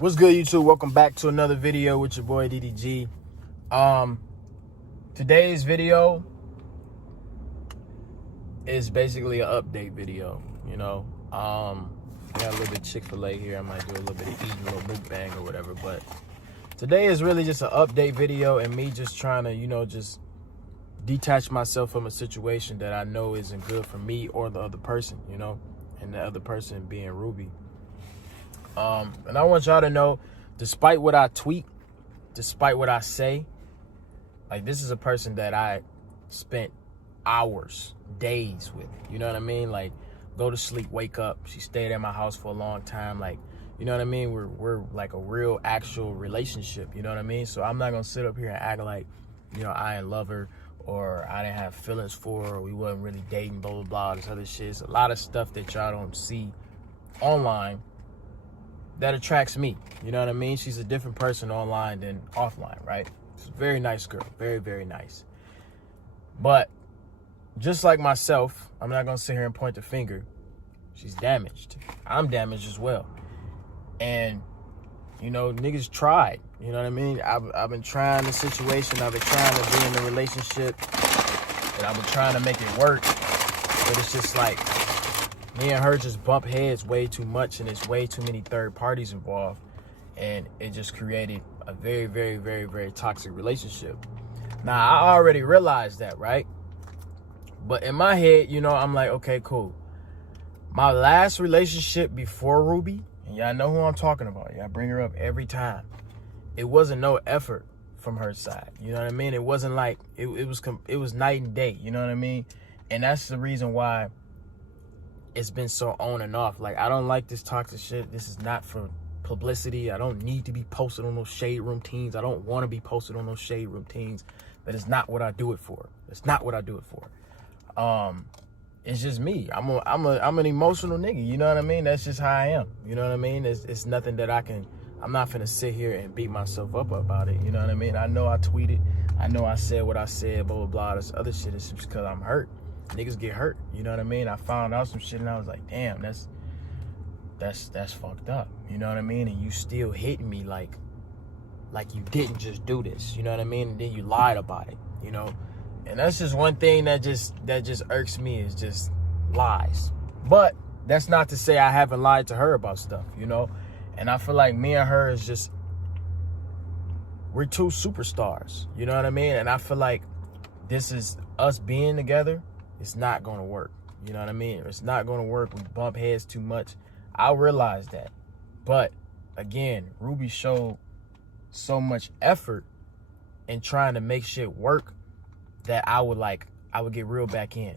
What's good, YouTube? Welcome back to another video with your boy DDG. Today's video is basically an update video. You know, got a little bit of Chick-Fil-A here. I might do a little bit of eating, a little mukbang or whatever. But today is really just an update video and me just trying to, just detach myself from a situation that I know isn't good for me or the other person, and the other person being Ruby. And I want y'all to know, despite what I tweet, despite what I say, like, this is a person that I spent hours, days with, you know what I mean? Like, go to sleep, wake up. She stayed at my house for a long time. Like, you know what I mean? We're like a real actual relationship, you know what I mean? So I'm not gonna sit up here and act like, I didn't love her or I didn't have feelings for her or we wasn't really dating, blah, blah, blah, this other shit. It's a lot of stuff that y'all don't see online that attracts me, you know what I mean? She's a different person online than offline, right? She's a very nice girl, very, very nice. But just like myself, I'm not gonna sit here and point the finger. She's damaged. I'm damaged as well. And, niggas tried, you know what I mean? I've been trying the situation, I've been trying to be in a relationship, and I've been trying to make it work, but it's just like, me and her just bump heads way too much, and there's way too many third parties involved, and it just created a very, very, very, very toxic relationship. Now, I already realized that, right? But in my head, I'm like, okay, cool. My last relationship before Ruby, and y'all know who I'm talking about. I bring her up every time. It wasn't no effort from her side. You know what I mean? It wasn't like, it was night and day. You know what I mean? And that's the reason why it's been so on and off. Like, I don't like this toxic shit. This is not for publicity. I don't need to be posted on those shade room teams. I don't want to be posted on those shade room teams. But it's not what I do it for. It's not what I do it for. It's just me. I'm an emotional nigga. You know what I mean? That's just how I am. You know what I mean? It's nothing that I'm not finna sit here and beat myself up about it. You know what I mean? I know I tweeted. I know I said what I said, blah, blah, blah. This other shit is just because I'm hurt. Niggas get hurt, you know what I mean? I found out some shit and I was like, damn, that's fucked up, you know what I mean? And you still hitting me like you didn't just do this, you know what I mean? And then you lied about it, And that's just one thing that just irks me, is just lies. But that's not to say I haven't lied to her about stuff, And I feel like me and her is just, we're two superstars, you know what I mean? And I feel like this is us being together. It's not going to work. You know what I mean? It's not going to work. We bump heads too much. I realize that. But, again, Ruby showed so much effort in trying to make shit work that I would get real back in.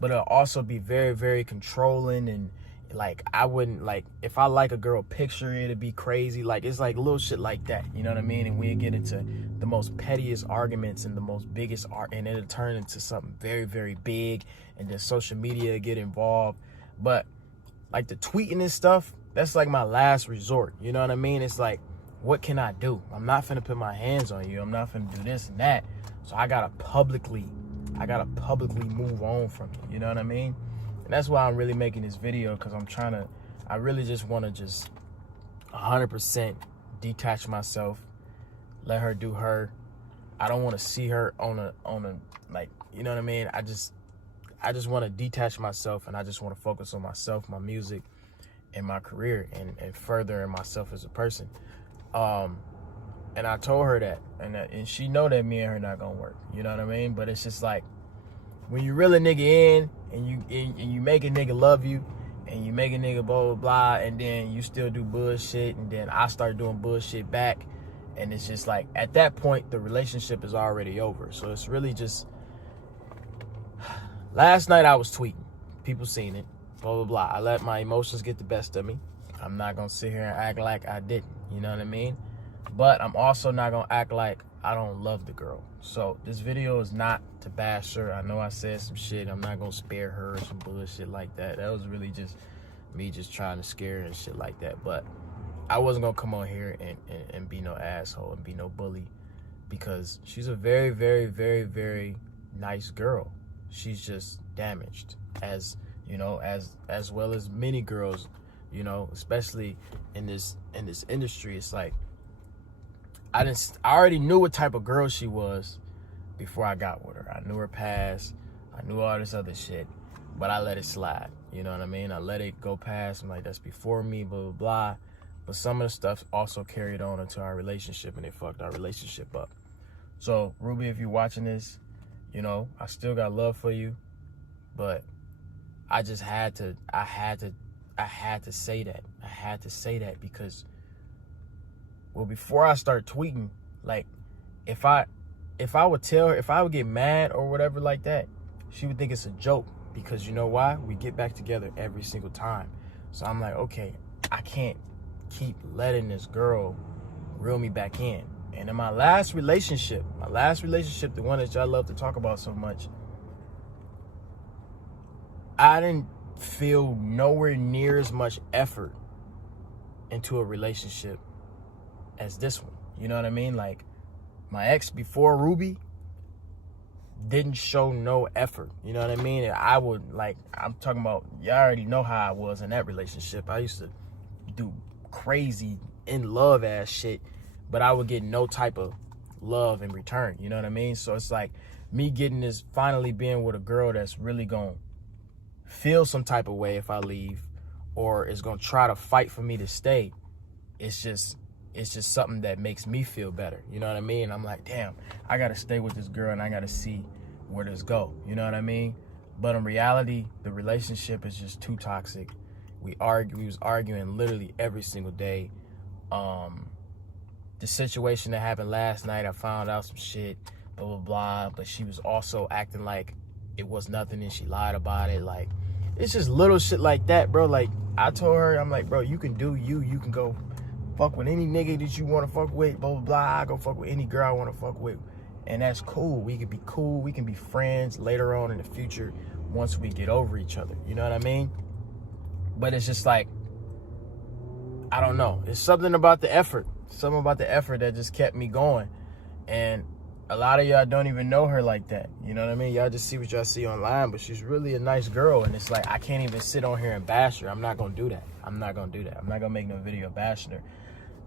But it'll also be very, very controlling, and, I wouldn't, if I like a girl picture, it'd be crazy. It's like little shit like that. You know what I mean? And we'd get into the most pettiest arguments and the most biggest and it'll turn into something very, very big, and then social media get involved. But the tweeting and stuff, that's like my last resort. You know what I mean? It's like, what can I do? I'm not finna put my hands on you. I'm not finna do this and that. So I gotta publicly move on from you. You know what I mean? And that's why I'm really making this video, because I really just want to just 100% detach myself, let her do her. I don't want to see her on a you know what I mean? I just want to detach myself, and I just want to focus on myself, my music, and my career, and furthering myself as a person. And I told her that, and she know that me and her not gonna work. You know what I mean? But it's just like, when you reel a nigga in, and you make a nigga love you, and you make a nigga blah, blah, blah, and then you still do bullshit, and then I start doing bullshit back, and it's just like, at that point, the relationship is already over. So it's really just, last night I was tweeting. People seen it, blah, blah, blah. I let my emotions get the best of me. I'm not gonna sit here and act like I didn't, you know what I mean? But I'm also not gonna act like I don't love the girl. So this video is not to bash her. I know I said some shit. I'm not gonna spare her or some bullshit like that. That was really just me just trying to scare her and shit like that. But I wasn't gonna come on here and be no asshole and be no bully, because she's a very, very, very, very nice girl. She's just damaged, as well as many girls you know, especially in this industry. It's like I already knew what type of girl she was before I got with her. I knew her past, I knew all this other shit, but I let it slide. You know what I mean? I let it go past. I'm like, that's before me, blah, blah, blah. But some of the stuff also carried on into our relationship, and it fucked our relationship up. So, Ruby, if you're watching this, you know, I still got love for you, but I just had to say that. I had to say that because, well, before I start tweeting, like, if I would tell her, if I would get mad or whatever like that, she would think it's a joke. Because you know why? We get back together every single time. So I'm like, okay, I can't keep letting this girl reel me back in. And in my last relationship, the one that y'all love to talk about so much, I didn't feel nowhere near as much effort into a relationship as this one. You know what I mean? Like, my ex before Ruby didn't show no effort. You know what I mean? I would, like, I'm talking about, y'all already know how I was in that relationship. I used to do crazy in love ass shit, but I would get no type of love in return. You know what I mean? So it's like me getting this, finally being with a girl that's really gonna feel some type of way if I leave, or is gonna try to fight for me to stay. It's just something that makes me feel better. You know what I mean? I'm like, damn, I gotta stay with this girl and I gotta see where this go. You know what I mean? But in reality, the relationship is just too toxic. We was arguing literally every single day. The situation that happened last night, I found out some shit, blah, blah, blah. But she was also acting like it was nothing and she lied about it. Like, it's just little shit like that, bro. Like, I told her, I'm like, bro, you can do you. You can go fuck with any nigga that you want to fuck with, blah, blah, blah. I go fuck with any girl I want to fuck with. And that's cool. We can be cool. We can be friends later on in the future once we get over each other. You know what I mean? But it's just like, I don't know. It's something about the effort. Something about the effort that just kept me going. And a lot of y'all don't even know her like that. You know what I mean? Y'all just see what y'all see online, but she's really a nice girl. And it's like, I can't even sit on here and bash her. I'm not going to do that. I'm not going to do that. I'm not going to make no video bashing her.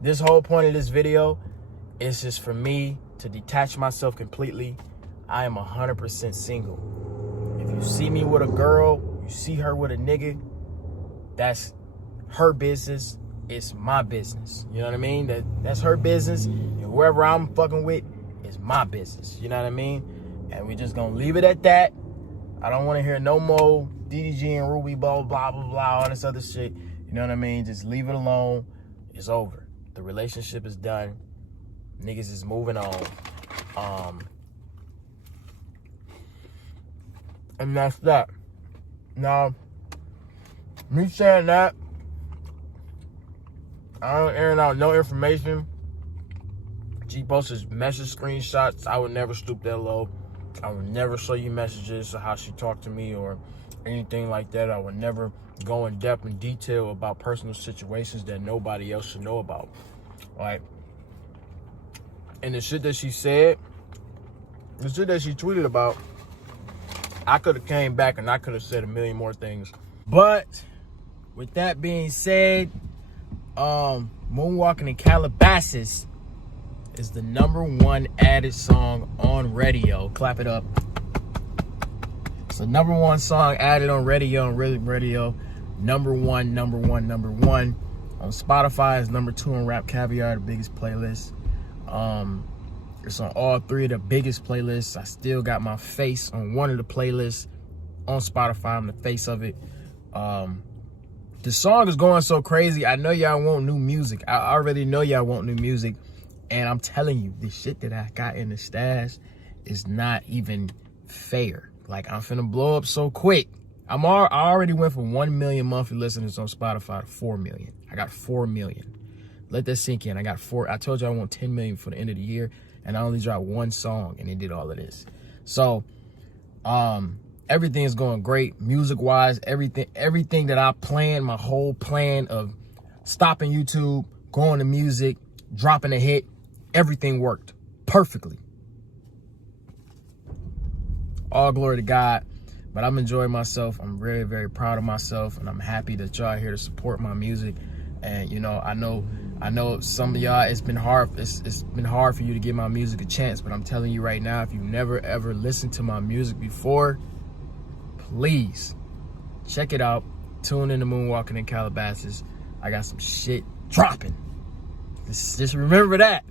This whole point of this video is just for me to detach myself completely. I am 100% single. If you see me with a girl, you see her with a nigga, that's her business. It's my business. You know what I mean? That's her business. And whoever I'm fucking with is my business. You know what I mean? And we just gonna leave it at that. I don't want to hear no more DDG and Rubi, blah, blah, blah, blah, all this other shit. You know what I mean? Just leave it alone. It's over. The relationship is done. Niggas is moving on. And that's that. Now, me saying that, I don't airing out no information. She posted message screenshots. I would never stoop that low. I would never show you messages of how she talked to me or anything like that. I would never go in depth and detail about personal situations that nobody else should know about. Like, and the shit that she said, the shit that she tweeted about, I could have came back and I could have said a million more things. But with that being said, Moonwalking in Calabasas is the #1 added song on radio. Clap it up. It's the #1 song added on radio, on Rhythm Radio. #1. On Spotify, it's #2 on Rap Caviar, the biggest playlist. It's on all 3 of the biggest playlists. I still got my face on one of the playlists on Spotify. I'm the face of it. The song is going so crazy. I know y'all want new music. I already know y'all want new music. And I'm telling you, the shit that I got in the stash is not even fair. Like, I'm finna blow up so quick. I already went from 1 million monthly listeners on Spotify to 4 million. I got 4 million. Let that sink in. I got 4. I told you I want 10 million for the end of the year. And I only dropped 1 song and it did all of this. So, everything is going great, music-wise. Everything that I planned, my whole plan of stopping YouTube, going to music, dropping a hit, everything worked perfectly. All glory to God. But I'm enjoying myself. I'm very, very proud of myself, and I'm happy that y'all are here to support my music. And you know, I know some of y'all, it's been hard for you to give my music a chance, but I'm telling you right now, if you've never ever listened to my music before, please check it out. Tune in to Moonwalking in Calabasas. I got some shit dropping. Just remember that.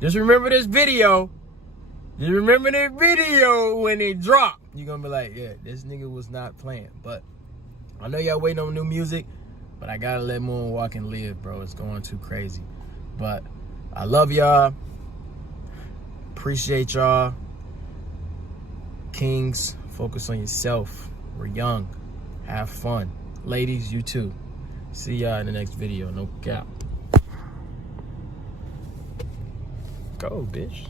Just remember this video. Just remember this video when it dropped. You're gonna be like, yeah, this nigga was not playing. But I know y'all waiting on new music, but I gotta let Moonwalking live, bro. It's going too crazy. But I love y'all. Appreciate y'all. Kings, focus on yourself. We're young. Have fun. Ladies, you too. See y'all in the next video. No cap. Go, bitch.